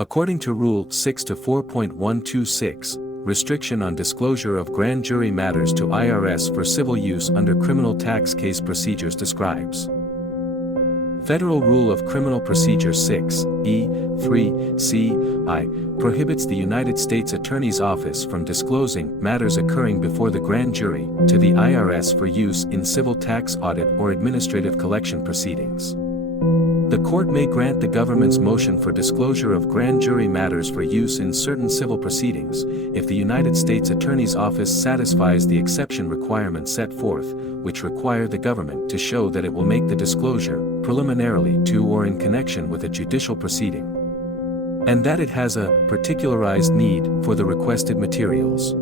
According to Rule 6 to 4.126, restriction on disclosure of grand jury matters to IRS for civil use under criminal tax case procedures describes. Federal Rule of Criminal Procedure 6(e)(3)(c)(i) prohibits the United States Attorney's Office from disclosing matters occurring before the grand jury to the IRS for use in civil tax audit or administrative collection proceedings. The court may grant the government's motion for disclosure of grand jury matters for use in certain civil proceedings, if the United States Attorney's Office satisfies the exception requirements set forth, which require the government to show that it will make the disclosure, preliminarily to or in connection with a judicial proceeding, and that it has a particularized need for the requested materials.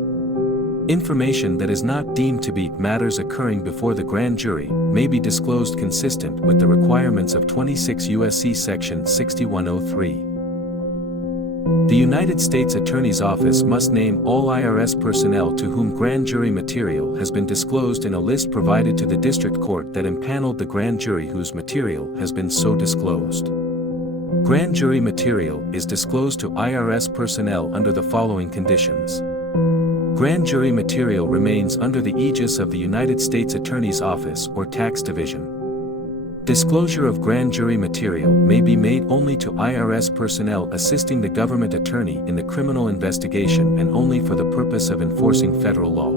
Information that is not deemed to be matters occurring before the grand jury may be disclosed consistent with the requirements of 26 U.S.C. Section 6103. The United States Attorney's Office must name all IRS personnel to whom grand jury material has been disclosed in a list provided to the district court that impaneled the grand jury whose material has been so disclosed. Grand jury material is disclosed to IRS personnel under the following conditions. Grand jury material remains under the aegis of the United States Attorney's Office or Tax Division. Disclosure of grand jury material may be made only to IRS personnel assisting the government attorney in the criminal investigation and only for the purpose of enforcing federal law.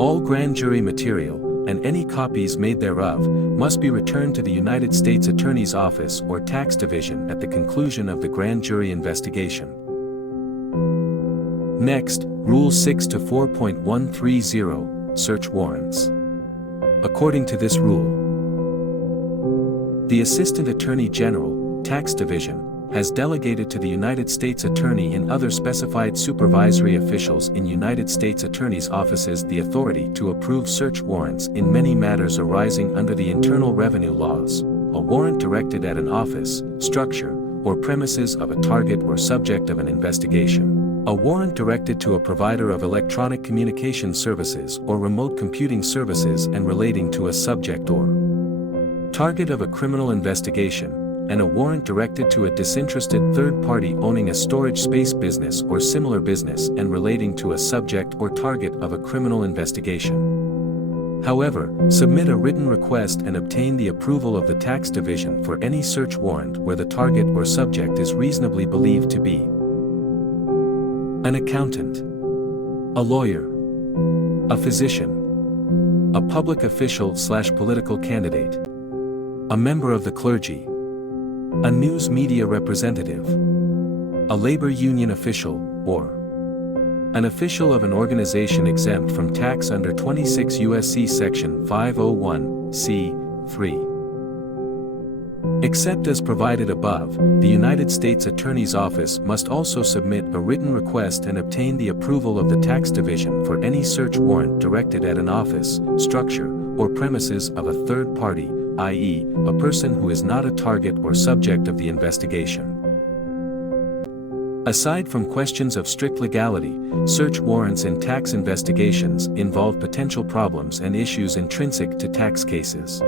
All grand jury material, and any copies made thereof, must be returned to the United States Attorney's Office or Tax Division at the conclusion of the grand jury investigation. Next, Rule 6 to 4.130, Search Warrants. According to this rule, the Assistant Attorney General, Tax Division, has delegated to the United States Attorney and other specified supervisory officials in United States Attorney's offices the authority to approve search warrants in many matters arising under the Internal Revenue laws. A warrant directed at an office, structure, or premises of a target or subject of an investigation. A warrant directed to a provider of electronic communication services or remote computing services and relating to a subject or target of a criminal investigation, and a warrant directed to a disinterested third party owning a storage space business or similar business and relating to a subject or target of a criminal investigation. However, submit a written request and obtain the approval of the Tax Division for any search warrant where the target or subject is reasonably believed to be an accountant, a lawyer, a physician, a public official/political candidate, a member of the clergy, a news media representative, a labor union official, or an official of an organization exempt from tax under 26 U.S.C. Section 501(c)(3). Except as provided above, the United States Attorney's Office must also submit a written request and obtain the approval of the Tax Division for any search warrant directed at an office, structure, or premises of a third party, i.e., a person who is not a target or subject of the investigation. Aside from questions of strict legality, search warrants in tax investigations involve potential problems and issues intrinsic to tax cases.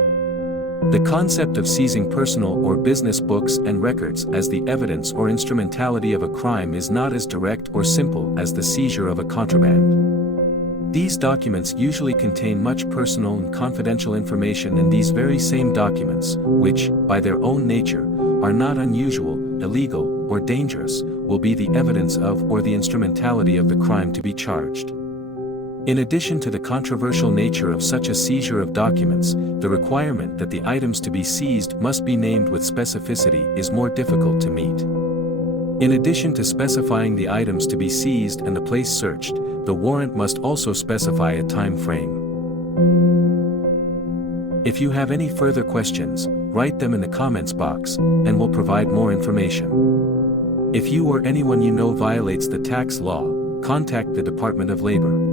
The concept of seizing personal or business books and records as the evidence or instrumentality of a crime is not as direct or simple as the seizure of a contraband. These documents usually contain much personal and confidential information, and these very same documents, which, by their own nature, are not unusual, illegal, or dangerous, will be the evidence of or the instrumentality of the crime to be charged. In addition to the controversial nature of such a seizure of documents, the requirement that the items to be seized must be named with specificity is more difficult to meet. In addition to specifying the items to be seized and the place searched, the warrant must also specify a time frame. If you have any further questions, write them in the comments box, and we'll provide more information. If you or anyone you know violates the tax law, contact the Department of Labor.